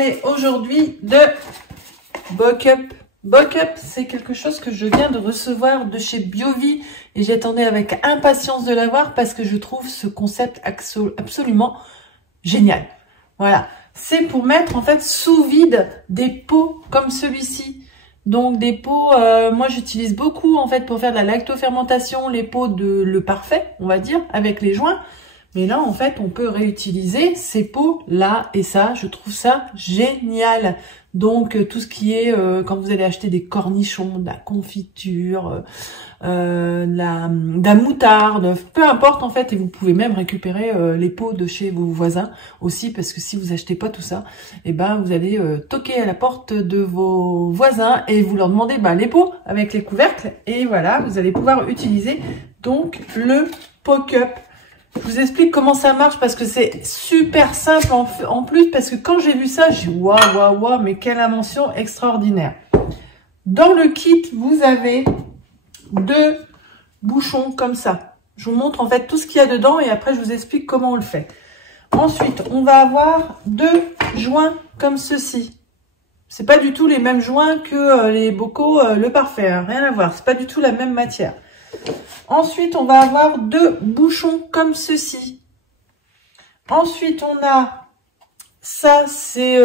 parler aujourd'hui de Bokup. Bokup, c'est quelque chose que je viens de recevoir de chez Biovie et j'attendais avec impatience de l'avoir parce que je trouve ce concept absolument génial. Voilà, c'est pour mettre en fait sous vide des pots comme celui-ci. Donc des pots, moi j'utilise beaucoup en fait pour faire de la lactofermentation, les pots de le parfait, on va dire, avec les joints. Mais là, en fait, on peut réutiliser ces pots-là et ça, je trouve ça génial. Donc, tout ce qui est, quand vous allez acheter des cornichons, de la confiture, de la moutarde, peu importe, en fait, et vous pouvez même récupérer les pots de chez vos voisins aussi, parce que si vous achetez pas tout ça, eh ben, vous allez toquer à la porte de vos voisins et vous leur demandez les pots avec les couvercles. Et voilà, vous allez pouvoir utiliser donc le Bokup. Je vous explique comment ça marche parce que c'est super simple en plus parce que quand j'ai vu ça, j'ai dit waouh, mais quelle invention extraordinaire. Dans le kit, vous avez 2 bouchons comme ça. Je vous montre en fait tout ce qu'il y a dedans et après je vous explique comment on le fait. Ensuite, on va avoir 2 joints comme ceci. C'est pas du tout les mêmes joints que les bocaux le parfait, hein, rien à voir. C'est pas du tout la même matière. Ensuite, on va avoir 2 bouchons comme ceci. Ensuite, on a ça, c'est,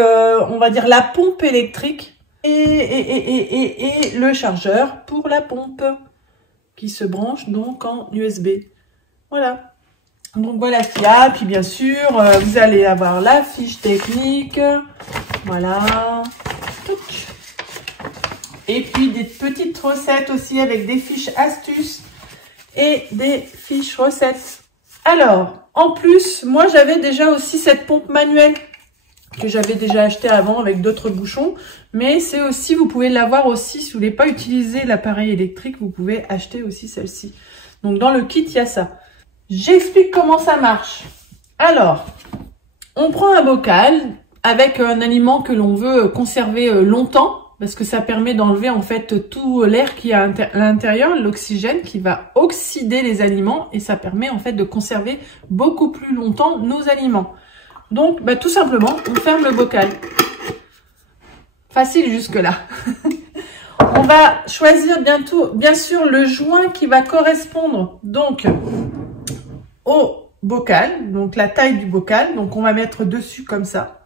on va dire, la pompe électrique et le chargeur pour la pompe qui se branche donc en USB. Voilà. Donc, voilà ce qu'il y a. Puis, bien sûr, vous allez avoir la fiche technique. Voilà. Et puis, des petites recettes aussi avec des fiches astuces. Et des fiches recettes. Alors, en plus, moi j'avais déjà aussi cette pompe manuelle que j'avais déjà acheté avant avec d'autres bouchons. Mais c'est aussi, vous pouvez l'avoir aussi, si vous voulez pas utiliser l'appareil électrique, vous pouvez acheter aussi celle-ci. Donc dans le kit, il y a ça. J'explique comment ça marche. Alors, on prend un bocal avec un aliment que l'on veut conserver longtemps. Parce que ça permet d'enlever en fait tout l'air qui est à l'intérieur, l'oxygène qui va oxyder les aliments et ça permet en fait de conserver beaucoup plus longtemps nos aliments. Donc tout simplement, on ferme le bocal. Facile jusque là. On va choisir bien sûr le joint qui va correspondre donc au bocal, donc la taille du bocal. Donc on va mettre dessus comme ça.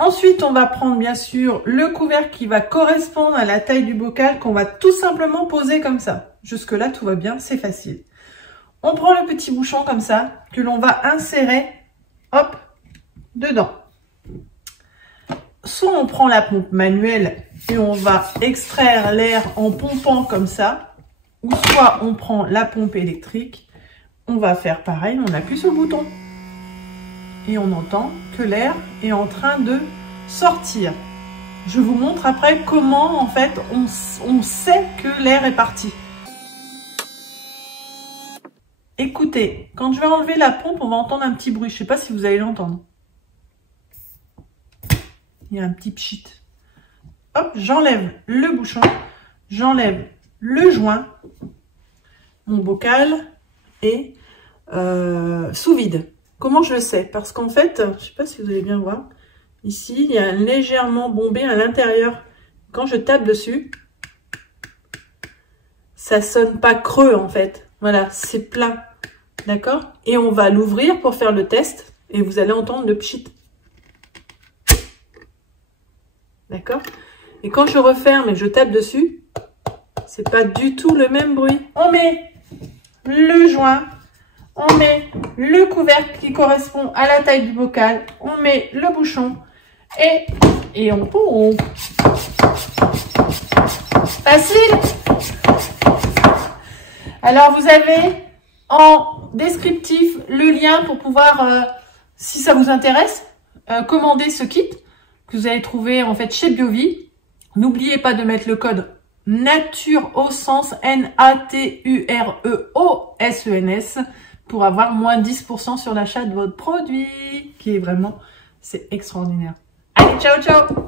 Ensuite, on va prendre bien sûr le couvercle qui va correspondre à la taille du bocal qu'on va tout simplement poser comme ça. Jusque là, tout va bien, c'est facile. On prend le petit bouchon comme ça que l'on va insérer, hop, dedans. Soit on prend la pompe manuelle et on va extraire l'air en pompant comme ça, ou soit on prend la pompe électrique, on va faire pareil, on appuie sur le bouton. Et on entend que l'air est en train de sortir. Je vous montre après comment en fait on sait que l'air est parti. Écoutez, quand je vais enlever la pompe, on va entendre un petit bruit. Je ne sais pas si vous allez l'entendre. Il y a un petit pchit. Hop, j'enlève le bouchon, j'enlève le joint, mon bocal est sous vide. Comment je le sais? Parce qu'en fait, je ne sais pas si vous allez bien voir, ici, il y a légèrement bombé à l'intérieur. Quand je tape dessus, ça sonne pas creux en fait. Voilà, c'est plein. D'accord? Et on va l'ouvrir pour faire le test et vous allez entendre le pchit. D'accord? Et quand je referme et que je tape dessus, c'est pas du tout le même bruit. On met le joint. On met le couvercle qui correspond à la taille du bocal. On met le bouchon et on pompe. Facile. Alors, vous avez en descriptif le lien pour pouvoir, si ça vous intéresse, commander ce kit que vous allez trouver en fait chez Biovie. N'oubliez pas de mettre le code NATURE au sens NATUREOSENS pour avoir moins 10% sur l'achat de votre produit, qui est vraiment, c'est extraordinaire. Allez, ciao, ciao!